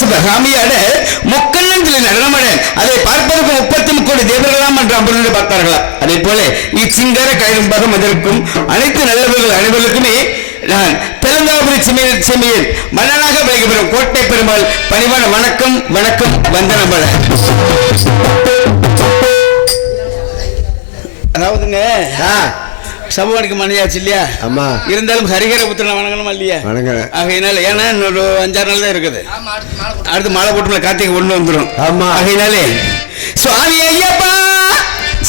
சிவகாமியாட முக்கண்ணத்தில் நடனமாட அதை பார்ப்பதற்கு 33 கோடி தேவர்களாம் என்று அம்பலோடு பார்த்தார்களா. அதே போல இச்சிங்கார கைதும்பாக வந்திருக்கும் அனைத்து நல்லவர்கள் அனைவருக்குமே நான் தெலுங்காபுரி செம்மையில் மன்னனாக விளக்கப்பெறும் கோட்டை பெருமாள் பணிவான வணக்கம் வணக்கம் வந்தனம்பல. அதாவதுங்க சமூகனுக்கு மனையாச்சு இல்லையா? ஆமா. இருந்தாலும் ஹரிஹர புத்திரனை வணங்கணுமா இல்லையா? வணங்குறேன். ஆகையினால ஏன்னா இன்னொரு 5-6 நாள் தான் இருக்குது. அடுத்து மாலை போட்டு கார்த்திகை ஒண்ணு வந்துடும். ஆமா. ஆகையினாலே சுவாமி ஐயப்பா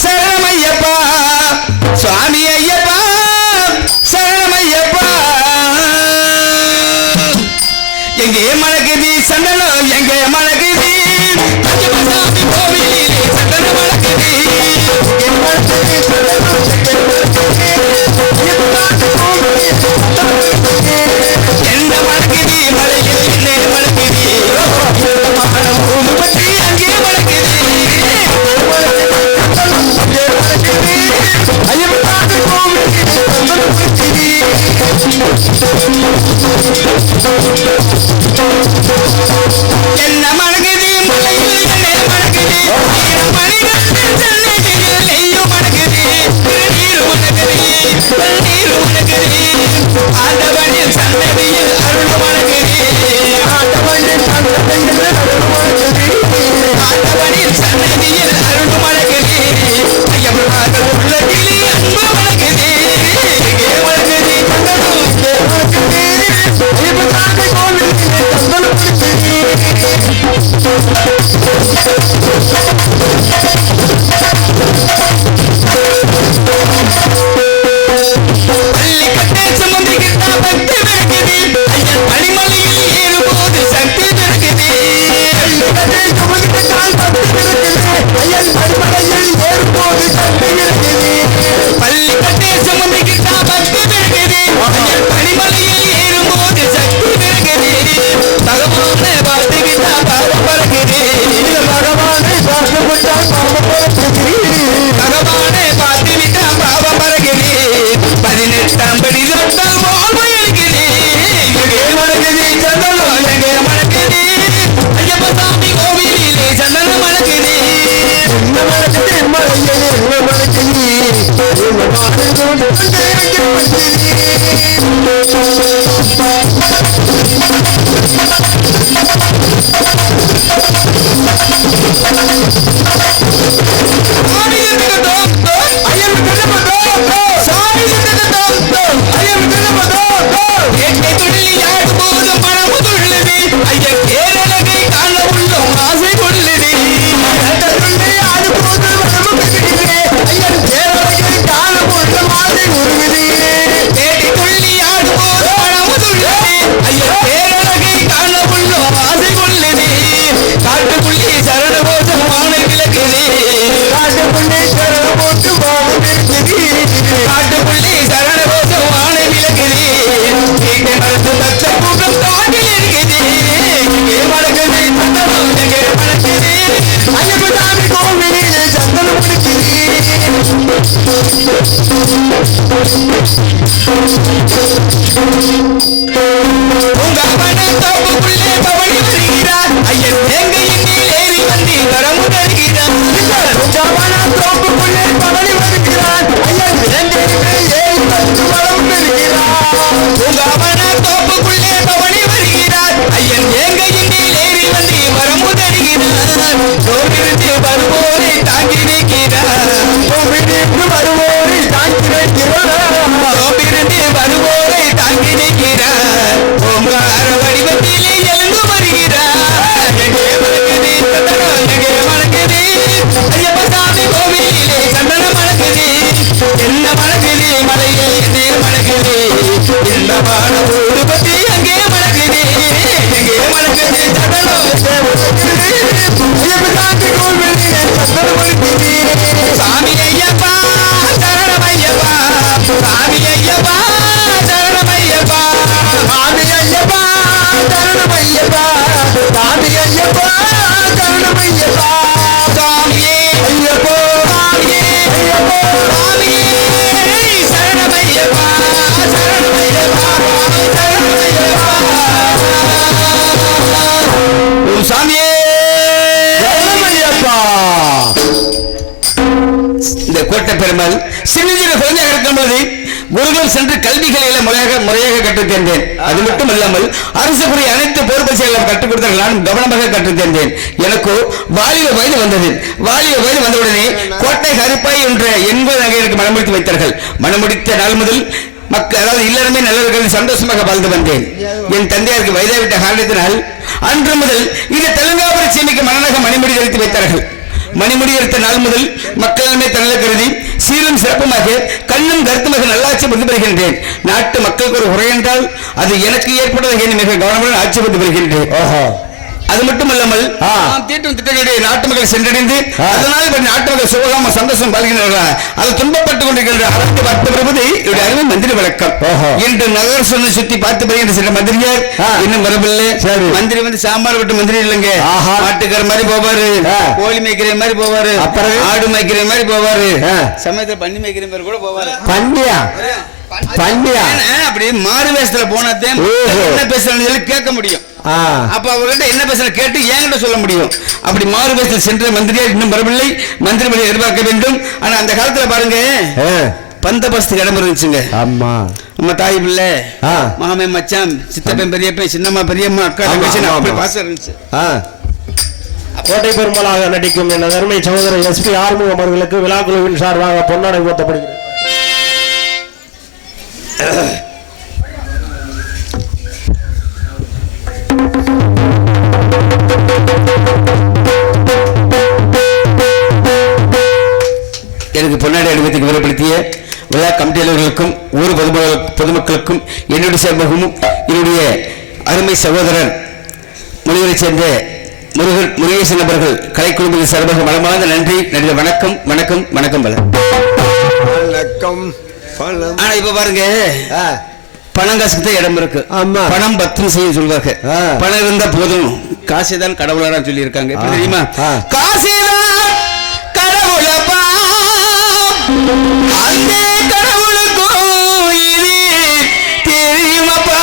சரணமையப்பா, சுவாமி ஐயப்பா சரணமையப்பா, எங்கே மணக்குதி சந்தனம் எங்கே மணக்குதி சாமி கோவிலே சந்தனம் மணக்குதி எந்த மணக்குதி மலையில் என்ன மணக்குதி அங்கே மணக்குதி பெருமாள் சின்னஞ்சிறு குழந்தையாக இருக்கும்போது குருகுலம் சென்று கல்விகளை முறையாக கற்றுத்தேன். அது மட்டும் இல்லாமல் அரசுக்குரிய அனைத்து பொறுப்பை கற்றுக் கொடுத்தார்கள். நான் கவனமாக கற்றுத்தேன். எனக்கு வாலிப வயது வந்தது. வாலிப வயது வந்தவுடனே கோட்டை கருப்பாய் என்ற 80 நகைகளுக்கு மனமுடித்து வைத்தார்கள். மனமுடித்த நாள் முதல் மக்கள், அதாவது இல்லறமே நல்லவர்கள் சந்தோஷமாக வாழ்ந்து வந்தேன். என் தந்தையாருக்கு வயதாவிட்ட காரணத்தினால் அன்று முதல் இந்த தெலுங்காபுரி சீமைக்கு மன்னனாக மணிமுடி தரித்து வைத்தார்கள். மணிமுடி எடுத்த நாள் முதல் மக்களுமே தன்னல கருதி சீரும் சிறப்புமாக கண்ணும் கருத்துமாக நல்லாட்சி புரிந்து வருகின்றேன். நாட்டு மக்களுக்கு ஒரு குறை என்றால் அது எனக்கு ஏற்பட்டதை மிக கவனமுடன் ஆட்சி புரிந்து வருகின்றேன். அது மட்டுமல்லாமல் தீட்டும் திட்டங்களுடைய நாட்டு மக்கள் சென்றடைந்து அதனால் நாட்டு மக்கள் சுகமாக சந்தோஷம் வாழ்கின்றனர். அது துன்பப்பட்டுக் கொண்டிருக்கின்ற அரசு பார்த்து வருவது இவருடைய அருமை மந்திரி வழக்கம். இன்று நகர சொன்ன சுத்தி பார்த்து வருகின்ற சில மந்திரியார் இன்னும் வரவில்லை. மந்திரி வந்து சாம்பார் விட்டு மந்திரி இல்லைங்க, ஆட்டுக்கிற மாதிரி போவாரு, கோழி மேய்க்கிற மாதிரி போவாரு, அப்புறம் ஆடு மேய்க்கிற மாதிரி போவாரு, சமயத்துல பண்ணி மேய்க்கிற மாதிரி கூட போவாரு. பண்டியா அப்படி மாறு வேஷத்துல போனாதான் என்ன பேசுறான்னு சொல்லி கேட்க முடியும். அப்ப அவர்கிட்ட என்ன பேசுற கேட்டு என்கிட்ட சொல்ல முடியும். அப்படி மாறு வேஷத்தில் சென்ற மந்திரியார் இன்னும் வரவில்லை. மந்திரி படி எதிர்பார்க்க வேண்டும். ஆனா அந்த காலத்துல பாருங்க பந்தபஸ்துக்கு இடம் இருந்துச்சுங்க. ஆமா, நம்ம தாய் பிள்ளை, மாமே, மச்சான், சித்தப்பன், பெரியப்பன், சின்னம்மா, பெரியம்மா, அக்கா, தங்கச்சி அப்படி பாசம் இருந்துச்சு. கோட்டை பெருமாளாக நடிக்கும் என் அருமை சகோதரர் SP ஆறுமுகம் அவர்களுக்கு விழா குழுவின் சார்பாக பொன்னாடை ஊட்டப்படுகிறது. எனக்கு பொன்னாடை அனுமதிக்கு விவரப்படுத்திய விழா கமிட்டியாளர்களுக்கும் ஊர் பொதுமக்களுக்கும் என்னுடைய சேர்மகமும் என்னுடைய அருமை சகோதரர் முனிவரை சேர்ந்த முருகேசன் நபர்கள் கலைக்குழுவின் சார்பாக மனமார்ந்த நன்றி. வணக்கம் வணக்கம் வணக்கம். ஆனா இப்ப பாருங்க, பணம் காசுக்கு தான் இடம் இருக்கு. பணம் பத்தும் செய்ய சொல்வாங்க. பணம் இருந்தா போதும், காசுதான் கடவுளா சொல்லி இருக்காங்க. தெரியுமா? காசுதான் கடவுளப்பா, அந்த கடவுளுக்கும் இது தெரியுமாப்பா,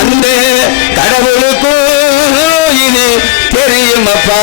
அந்த கடவுளுக்கும் இது தெரியுமாப்பா.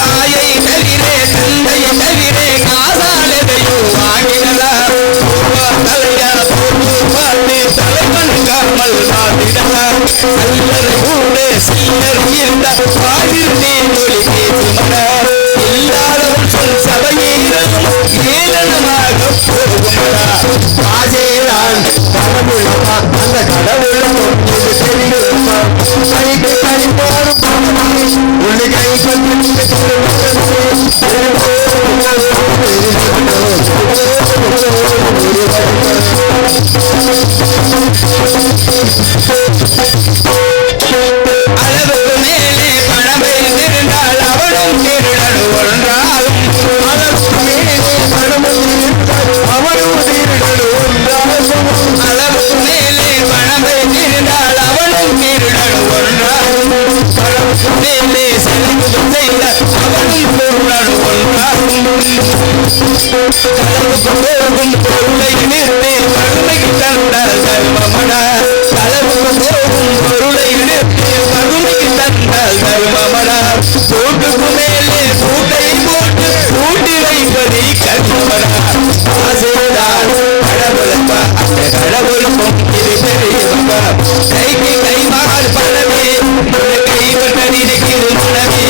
தாயை தவிரே தந்தையை தவிரே காசால் எதையும் வாங்கிடலாம் தலையா போட்டு பார்த்து தலைவணங்காமல் வாழ்ந்திடலாம் அல்லது கூட சிலர் இருந்த பாதிர்ந்தே மொழி பேசுமடா இல்லாதவன் சொல் சபையிலும் ஏளனமாக போகுமடா ஆசைதான் கடவுளமா அந்த கடவுளும் தெரியுமா கைக்கு கை போடும் உள்ள கை கொண்டு அளவுக்கு மேலே பணம் இருந்தால் அவனும் திருடன் ஒன்றாலும் அளவுக்கு மேலே பணம் அவனும் திருடன் ஒன்றாலும் அளவுக்கு மேலே பணம் இருந்தால் அவனும் திருடன் ஒன்றாலும் அளவுக்கு மேலே செல்வம் செய்தால் அவனும் பொருளான் ஒன்றாலும் களவுக்கு போகும் பொருளை நிறுத்தி வறுமைக்கு தந்தால் தருமமடா களவுக்கு போகும் பொருளை நிறுத்தி வறுமைக்கு தந்தால் தருமமடா கூட்டுக்கு மேலே கூட்டை போட்டு கூட்டி வைப்பதை கருமடா ஆசைதான் கடவுளப்பா அந்த கடவுளுக்கும் இது பெரியவப்பா கைக்கு கை மாறு பணமே கைப்பட்ட நினைக்கிறது மனமே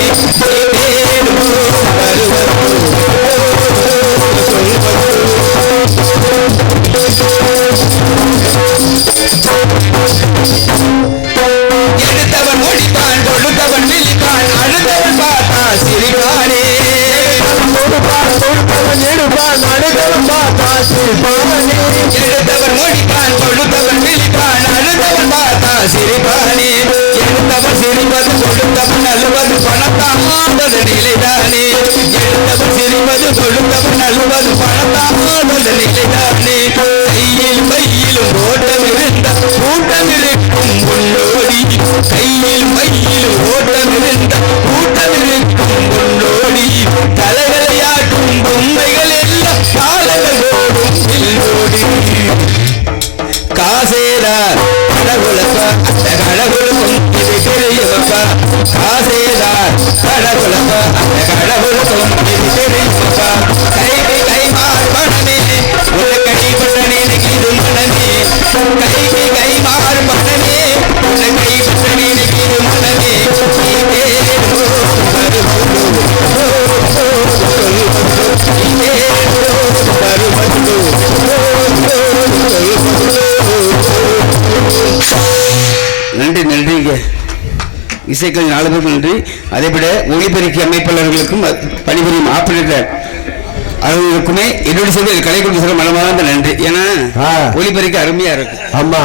எடுத்தவன் முடிப்பான் கொடுத்தவன் விழிப்பான் அடுத்தவன் பார்த்தா சிரிப்பானே கொடுத்தவன் எடுப்பான் அடுத்தவன் பார்த்தா சிரிப்பானே எடுத்தவன் முடிப்பான் கொடுத்தவன் விழிப்பான் அடுத்தவன் பார்த்தா சிரிப்பானே எடுத்தவன் சிரிப்பது கொடுத்தவன் அழுவது பணத்தாமது நிலைதானே எடுத்தவன் சிரிப்பது கொடுத்தவன் அழுவது பணத்தாமது நிலைதானே கையில் பையிலும் ஓட்டம் இருந்த கூட்டம் இருக்கும் உன்னோடி கையில் பையிலும் ஓட்டம் இருந்த கூட்டம் இருக்கும் உன்னோடி தலைகளையாட்டும் பொம்மைகள் எல்லாம் காலங்கள் ஓடும் எல்லோடி காசேதார் கடவுளப்பா அந்த கடவுளுக்கும் இது பெரியவப்பா காசேதார் கடவுளப்பா அந்த கடவுளுக்கும் இது பெரியவப்பா கைக்கு கை மார்பணமே ஒரு கைப்பட்ட நினைக்கிது மனமே கைக்கு கை மார்பணமே ஒரு கைப்பட்ட நினைக்கிது மனமே நன்றி நன்றிங்க இசைக்கள் 4 பேருக்கு நன்றி அதேபோல ஒளிபெருக்கி அமைப்பாளர்களுக்கும் பணிபுரியும் ஆப்பரேட்டர் அவர்களுக்குமே என்னோட சேர்ந்து கலைக்குழு சொல்ல மனமார்ந்த நன்றி ஏன்னா ஒளிபெருக்கி அருமையா இருக்கு ஆமா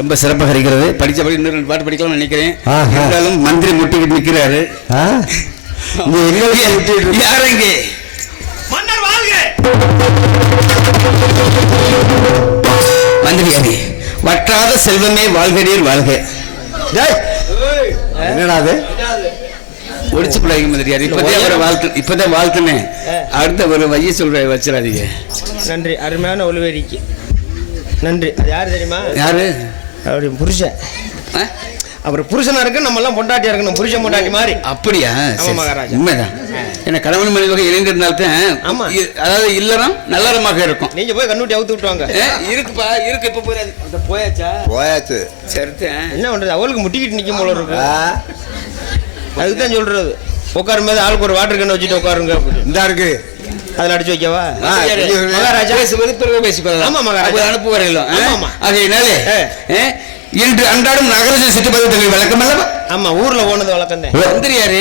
ரொம்ப சிறப்பாக இருக்கிறது படிச்சபடி இன்னும் 2 பாட்டு படிக்கலாம்னு நினைக்கிறேன் இருந்தாலும் மந்திரி முட்டிக்கிட்டு நிற்கிறாரு யாருங்க மந்திரியாரி வற்றாத செல்வமே வாழ்கிறீர் வாழ்க என்னடா அது ஒடிச்சு பிள்ளைங்க மந்திரியாரி இப்பதான் வாழ்த்துனே அடுத்த ஒரு வைய சொல்ற வச்சிடாதீங்க நன்றி அருமையான ஒளிவெறிக்கு நன்றி அது யாரு தெரியுமா யாரு அவருடைய புருஷன் அப்புறம் புருஷனா இருக்கு நம்ம எல்லாம் பொண்டாட்டியா இருக்கணும் புருஷன் பொண்டாட்டி மாதிரி அப்படியா மகாராஜா உண்மைதான் ஏன்னா கணவன் மனைவி வகை இணைந்திருந்தால்தான் ஆமா அதாவது இல்லறம் நல்லறமாக இருக்கும் நீங்க போய் கண்ணுட்டி அவுத்து விட்டுவாங்க இருக்குப்பா இருக்கு இப்ப போய் போயாச்சு சரி என்ன பண்றது அவளுக்கு முட்டிக்கிட்டு நிக்கும் போல இருக்கு அதுக்குதான் சொல்றது உட்காரும் போது ஆளுக்கு ஒரு வாட்டர் கேன் வச்சுட்டு உட்காருங்க இந்த இருக்கு அதில் அடிச்சு வைக்கவா மகாராஜா பேசிக்கொள்ளலாம் ஆமா மகாராஜா அனுப்புவார்கள் ஆகையினாலே இன்று அன்றாடம் நகரத்தை சுற்றி பார்த்து வழக்கம் அல்லவா ஆமா ஊர்ல போனது வழக்கம் தான் மந்திரியாரு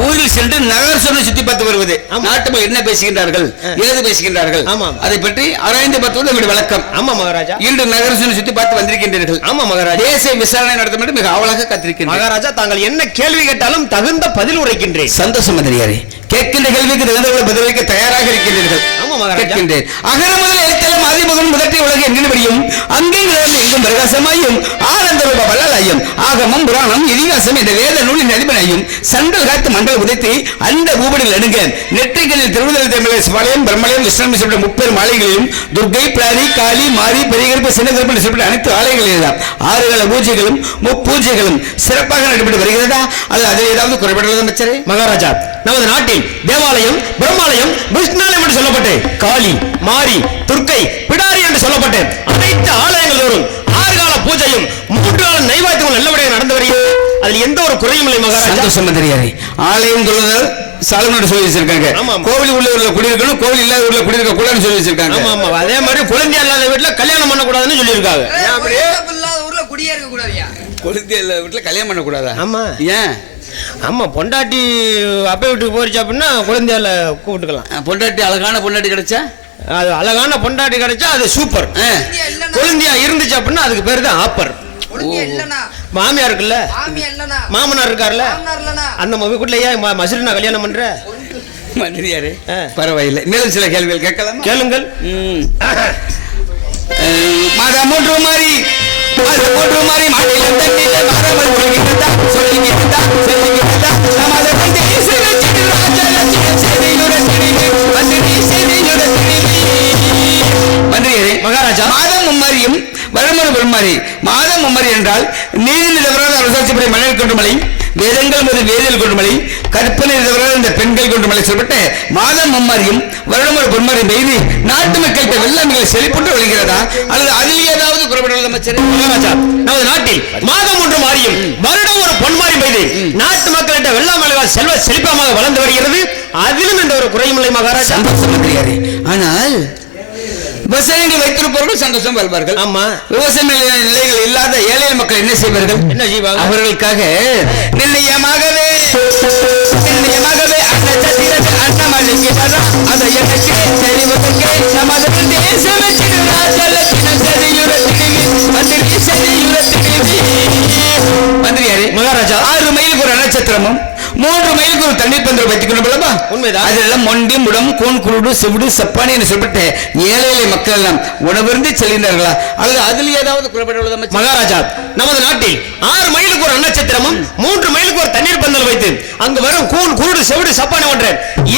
ஊரில் சென்று நகர சுற்றி பார்த்து வருவது நாட்டு என்ன பேசுகின்றார்கள் ஏது பேசுகின்றார்கள் அதை பற்றி ஆராய்ந்து பார்த்து நம்முடைய வழக்கம் ஆமா மகாராஜா இன்று நகர சுற்றி பார்த்து வந்திருக்கின்றீர்கள் ஆமா மகாராஜா தேசிய விசாரணை நடத்த மிக ஆவலாக காத்திருக்கின்றேன் மகாராஜா தாங்கள் என்ன கேள்வி கேட்டாலும் தகுந்த பதில் உரைக்கின்றேன் சந்தோஷம் மந்திரியாரே கேட்கின்ற கேள்விக்கு தகுந்த பதிலளிக்க தயாராக இருக்கின்றீர்கள் ஆமா கேட்கின்றேன். அகர முதல் எழுத்தெல்லாம் ஆதிமுகன் முதற்றை உலகு என்கிறபடியும் அங்கே எங்கும் பிரகாசமாயும் ஆனந்த ரூப வள்ளலாயும் ஆகமம் புராணம் இதிகாசம் என்ற வேத நூலின் அதிபனையும் சண்டல் காத்து மண்டல் உதைத்து அந்த பூபடியில் அடுங்க நெற்றிகளில் திருவள்ளுவர் பிரம்மலயம் விஷ்ணு சொல்லிட்ட முப்பெரும் ஆலயங்களிலும் துர்கை பிராணி காளி மாரி பெரியகருப்பு சின்னகருப்பு சொல்லிட்ட அனைத்து ஆலயங்களிலும் 6 கால பூஜைகளும் முப்பூஜைகளும் சிறப்பாக நடைபெற்று வருகிறதா அல்லது அதில் ஏதாவது குறைபாடுள்ளது அமைச்சரே? மகாராஜா, நமது நாட்டில் தேவாலயம் பிரம்மாலயம் விஷ்ணாலயம் என்று சொல்லப்பட்டு காளி மாரி துர்க்கை பிடாரி என்று சொல்லப்பட்டு அனைத்து ஆலயங்கள் தோறும் 6 கால பூஜையும் 3 கால நைவேத்தியமும் நல்லபடியாக நடந்து வருகிறது. அதில் எந்த ஒரு குறையும் இல்லை மகாராஜா. சம்பந்தரியாரே, ஆலயம் சொல்லுதல் சாலமோன் சொல்லி வச்சிருக்காங்க. கோவில் உள்ள ஊர்ல குடியிருக்கணும், கோவில் இல்லாத ஊர்ல குடியிருக்க கூடாதுன்னு சொல்லி வச்சிருக்காங்க. ஆமா ஆமா, அதே மாதிரி குழந்தை இல்லாத வீட்டுல கல்யாணம் பண்ண கூடாதுன்னு சொல்லி இருக்காங்க. ஊர்ல குடியிருக்க கூடாதியா? குழந்தை இல்லாத வீட்டுல கல்யாணம் பண்ண கூடாதா? ஆமா. ஏன்? ஆமா, பொண்டாட்டி அப்பா வீட்டுக்கு போயிடுச்சு அப்படின்னா குழந்தையால கூப்பிட்டுக்கலாம். பொண்டாட்டி அழகான பொண்டாட்டி கிடைச்சா, அது அழகான பொண்டாட்டி கிடைச்சா அது சூப்பர். குழந்தையா இருந்துச்சு அப்படின்னா அதுக்கு பேரு தான் ஆப்பர். மாமியார் இருக்குல்ல, மாமனார் இருக்காருல்ல, அந்த வீட்டுல ஏன் மசுரனா கல்யாணம் பண்ற? மந்திரியாரு பரவாயில்லை. மேலும் சில கேள்விகள் கேட்கலாம், கேளுங்கள். மாதா மூன்று மாதிரி மாநிலம் தண்ணில மரமல் ஒழுங்கிருந்தா சொல்லிங்கிருந்தா சொல்லிங்கிருந்தா சமாத கண்டே சிறச்சி ராஜலட்சுமி செய்தியுற திணிவி மந்திரி செய்தியுற திணிவி. மந்திரியாரே, மகாராஜா, மாதம் மும்மரியும் வரமறு பெருமாறி. மாதம் மும்மரி என்றால் நீதி நிலவராத அரசாட்சிப்படை மணல் கொண்டு மலை, வேதங்கள் முதல் வேதியில் கொண்டு மலை, கற்பனை நிலவராத இந்த பெண்கள் கொண்டு மலை சொல்லப்பட்ட மாதம் மும்மரியும் வருடமொரு பொன்மரி பெய்து நாட்டு மக்கள்கிட்ட வெள்ளாமைகளை செழிப்புட்டு விளைகிறதா அல்லது அதில் ஏதாவது குறைபாடுள்ள அமைச்சர்? மகாராஜா, நமது நாட்டில் மாதம் ஒன்று மாறியும் வருடம் ஒரு பொன்மாரி பெய்து நாட்டு மக்கள்கிட்ட வெள்ளாமைகள் செல்வ செழிப்பமாக வளர்ந்து வருகிறது. அதிலும் எந்த ஒரு குறையும் இல்லை மகாராஜா. சந்தோஷம். ஆனால் விவசாயிகள் வைத்திருப்பவர்கள் சந்தோஷம் வாழ்வார்கள். ஆமா, விவசாய நிலைகள் இல்லாத ஏழை மக்கள் என்ன செய்வார்கள்? என்ன செய்வாங்க? அவர்களுக்காக நிர்ணயமாகவே அண்ணமல்லிக்கிறாரா அதை எனக்கு தெரிவதற்கு நமது தேசம் மந்திரியாரே, மகாராஜா, 6 மைலுக்கு ஒரு நட்சத்திரமும் 3 மைலுக்கு ஒரு தண்ணீர் பந்தல் வைத்துக் கொள்ளப்படமா? உண்மைதான். அதெல்லாம் மொண்டி முடம் கூன் குருடு செவிடு சப்பானி என்று சொல்லப்பட்ட ஏழை ஏழை மக்கள் எல்லாம் உணவிருந்து செல்கின்றார்களா அல்லது அதில் ஏதாவது குறைபாடு உள்ளதா? மகாராஜா, நமது நாட்டில் 6 மைலுக்கு ஒரு நட்சத்திரமும் 3 மைலுக்கு ஒரு தண்ணீர் பந்தல் வைத்து அங்கு வரும் கூன் குருடு செவிடு சப்பானி போன்ற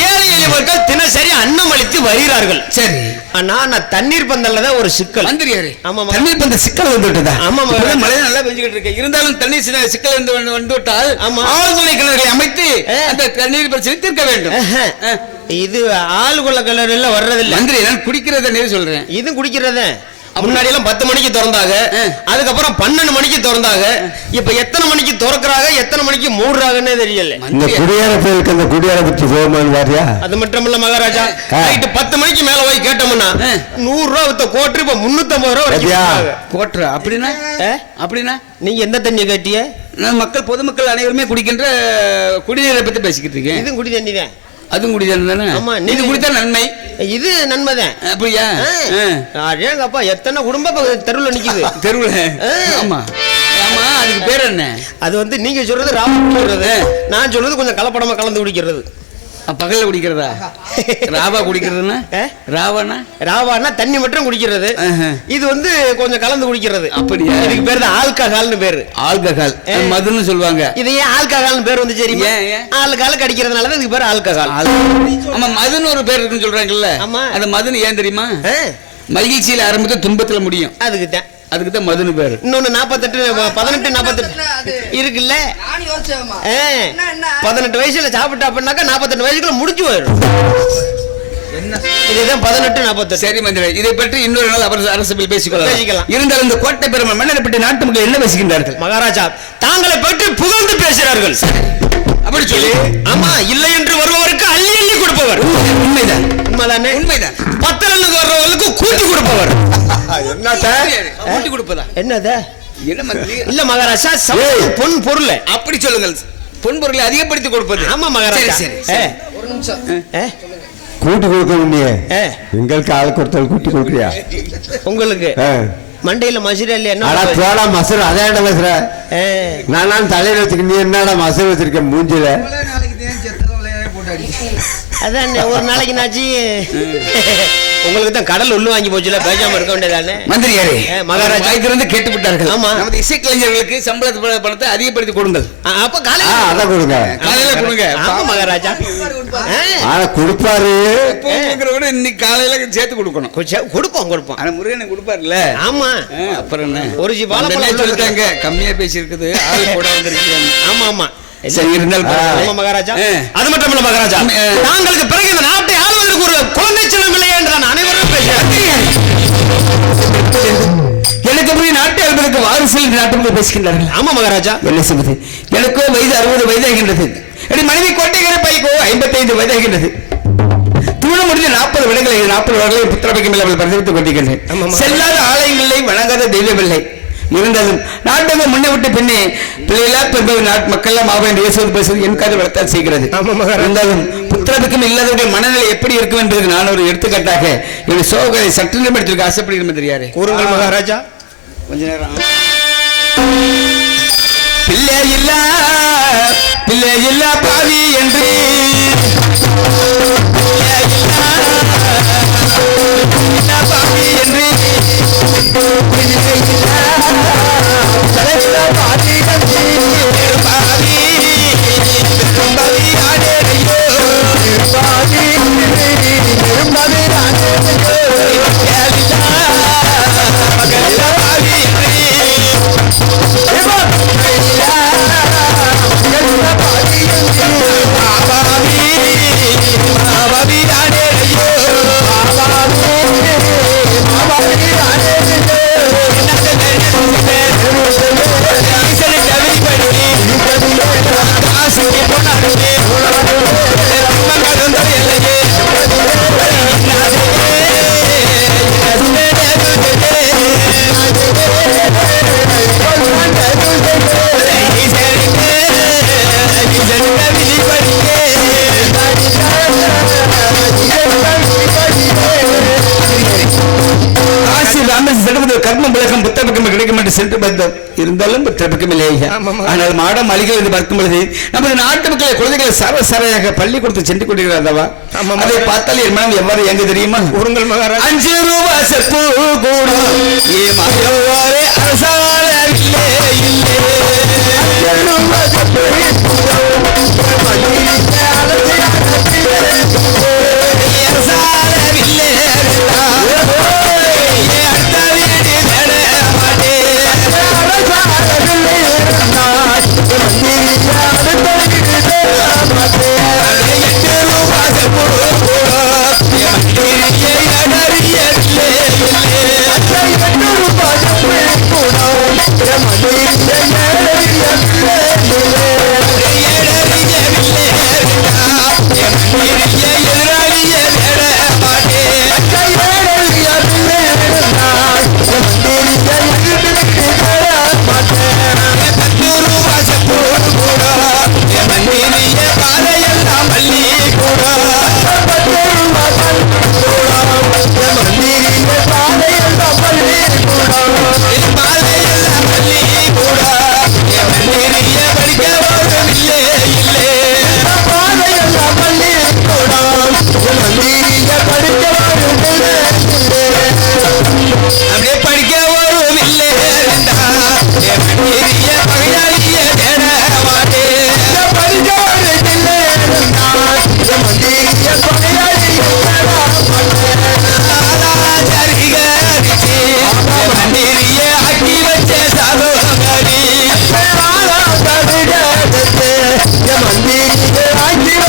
ஏழை எளியவர்கள் தினசரி அன்னம் அளித்து வருகிறார்கள். சரி, ஆனா நான் தண்ணீர் பந்தல்ல தான் ஒரு சிக்கல். மந்திரியாரே, ஆமா, தண்ணீர் பந்தல் சிக்கல் வந்து விட்டதா? ஆமா, மழை நல்லா பெஞ்சுக்கிட்டு இருக்கு. இருந்தாலும் தண்ணீர் சிக்கல் வந்து விட்டால் ஆழ்துளை கிணறுகளை அமைத்து அந்த தண்ணீர் பிரச்சனை தீர்க்க வேண்டும். இது ஆளுக்குள்ள கிணறுல வர்றதில்லை மந்திரி. நான் குடிக்கிறத நீர் சொல்றேன். இது குடிக்கிறத முன்னாடி எல்லாம் 10 மணிக்கு திறந்தாங்க, அதுக்கப்புறம் 12 மணிக்கு திறந்தாங்க. இப்ப எத்தனை மணிக்கு திறக்கிறாங்க எத்தனை மணிக்கு மூடுறாங்கன்னே தெரியல. அந்த குடியார பற்றி போகுமான்னு வாரியா? அது மட்டும் இல்ல மகாராஜா, நைட்டு 10 மணிக்கு மேல போய் கேட்டோம்னா 100 ரூபா வித்த கோட்டர் இப்ப 350 ரூபா வரைக்கும் கோட்டர். அப்படின்னா அப்படின்னா நீங்க எந்த தண்ணி கேட்டிய? நான் மக்கள் பொதுமக்கள் அனைவருமே குடிக்கின்ற குடிநீரை பத்தி பேசிக்கிட்டு இருக்கேன். இதுவும் குடி தண்ணி தான். அதுவும் குடிதான் தானே? ஆமா, இது குடித்தா நன்மை. இது நன்மைதான். அப்படியா? ஏங்கப்பா, எத்தனை குடும்பம் தெருவுல நிக்குது. தெருவுல? ஆமா ஆமா. அதுக்கு பேர் என்ன? அது வந்து நீங்க சொல்றது ராவா குடிக்கிறது, நான் சொல்றது கொஞ்சம் கலப்படமா கலந்து குடிக்கிறது. பகல்ல குடிக்கிறதா? ராவா குடிக்கிறதுனா? ராவானா தண்ணி மட்டும் குடிக்கிறது. இது வந்து கொஞ்சம் கலந்து குடிக்கிறது. அப்படியா? இதுக்கு பேரு ஆல்கஹால்னு பேரு. ஆல்கஹால் மதுன்னு சொல்லுவாங்க. இது ஏன் ஆல்கஹால்னு பேர் வந்து தெரியுமா? ஆல்கஹால் கடிக்கிறதுனால தான் இதுக்கு பேரு ஆல்கஹால். ஆமா, மதுன்னு ஒரு பேர் இருக்குன்னு சொல்றாங்கல்ல. ஆமா, அந்த மதுன்னு ஏன் தெரியுமா? மகிழ்ச்சியில ஆரம்பித்து துன்பத்துல முடியும். அதுக்கு தான் மதுன்னு பேரு. இன்னொன்னு 18 இருக்குல்ல, 18 வயசுல சாப்பிட்டா அப்படின்னாக்கா 48 வயசுக்குள்ள முடிஞ்சு போயிடும். இதுதான் 18 48. சரி மந்திரி, இதை பற்றி இன்னொரு நாள் அரசபில் பேசிக்கலாம். இருந்தாலும் இந்த கோட்டை பெருமாள் மன்னரை பற்றி நாட்டு மக்கள் என்ன பேசுகின்றார்கள்? மகாராஜா, தாங்களை பற்றி புகழ்ந்து பேசுகிறார்கள். அப்படி சொல்லி? ஆமா, இல்லை என்று வருபவருக்கு அள்ளி அள்ளி கொடுப்பவர். உண்மைதான். உண்மைதான். 10 வர்றவங்களுக்கு கூட்டி கொடுப்பவர். கூட்டி கொடுப்பதா? என்னது? என்ன மந்திரி? இல்ல மகாராஜா, பொன் பொருள் அப்படி சொல்லுங்கள். பொன் பொருளை அதிகப்படுத்தி கொடுப்பது. ஆமா மகாராஜா. சரி, ஒரு நிமிஷம். கூட்டி கொடுக்க எங்களுக்கு ஆள் கொடுத்தால் கூட்டி கொடுக்குறியா? உங்களுக்கு மண்டையில மசுர இல்ல? என்ன மசுர? அதான் மசுர. நான் தலையில வச்சுக்க, நீ என்னடா மசுர வச்சிருக்க மூஞ்சில? அதான் ஒரு நாளைக்கு நாச்சு உங்களுக்கு தான் கடல் உள்ளு வாங்கி போச்சுல பேசாம இருக்க வேண்டியதானே மந்திரியாரே மகாராஜா வாய்க்கிருந்து கேட்டு விட்டார்கள். ஆமா நமது இசைக்கலைஞர்களுக்கு சம்பளத்தை பணத்தை அதிகப்படுத்தி கொடுங்கள். அப்ப காலையில அதான் கொடுங்க. காலையில கொடுங்க. ஆமா மகாராஜா கொடுப்பாரு. விட இன்னைக்கு காலையில சேர்த்து கொடுக்கணும். கொடுப்போம் ஆனா முருகனை கொடுப்பாருல்ல. ஆமா அப்புறம் என்ன ஒரு ஜி வாழைப்பழம் சொல்லிட்டாங்க கம்மியா பேசி இருக்குது ஆள் கூட வந்திருக்கீங்க. ஆமா சரி இருந்தாலும் மகாராஜா அது மட்டும் இல்ல மகாராஜா தாங்களுக்கு பிறகு இந்த நாட்டை ஆளுவதற்கு ஒரு குழந்தை செல்வம் இல்லையே என்று நான் அனைவரும் பேசுகிறேன். எனக்கு போய் நாட்டை ஆள்வதற்கு வாரிசு நாட்டு பேசுகின்றார்கள். ஆமா மகாராஜா என்ன சொல்வது எனக்கோ வயது 60 வயதாகின்றது. என் மனைவி கோட்டைகரை பைக்கோ 55 வயதாகின்றது. திருமணம் முடிஞ்ச 40 விடங்களை 40 வருடங்களை புத்திரபைக்கும் இல்லாமல் பரிசீலித்துக் கொண்டிருக்கின்றேன். செல்லாத ஆலயங்களை வணங்காத தெய்வமில்லை. இருந்தாலும் நாட்டை முன்னே விட்டு பின்னே பிள்ளைகளா பெண்கள் நாட்டு மக்கள் மாவட்டம் பேசுவது பேசுவது என் காது வளர்த்தால் செய்கிறது. இருந்தாலும் புத்திரபைக்கும் இல்லாதவர்கள் மனநிலை எப்படி இருக்கும் என்பதற்கு நான் ஒரு எடுத்துக்காட்டாக என் சோகரை சற்று நிமிடத்திற்கு ஆசைப்படுகிறேன். தெரியாது கூறுங்கள் மகாராஜா. கொஞ்ச நேரம் பிள்ளை இல்லா பாவி என்று பாவி என்று கர்மம் விளக்கம் புத்தகம் கிடைக்கும் என்று சென்று வந்தோம். இருந்தாலும் புத்தகம் இல்லையா. ஆனால் மாட மாளிகை என்று பார்க்கும் பொழுது நமது நாட்டு மக்களை குழந்தைகளை சரசரையாக பள்ளி கொடுத்து சென்று கொண்டிருக்கிறார். அதை பார்த்தால் என் மனம் எவ்வாறு எங்க தெரியுமா? உங்கள் மகாராஜா 5 ரூபாய் செப்பு கூட அரசால मंदिर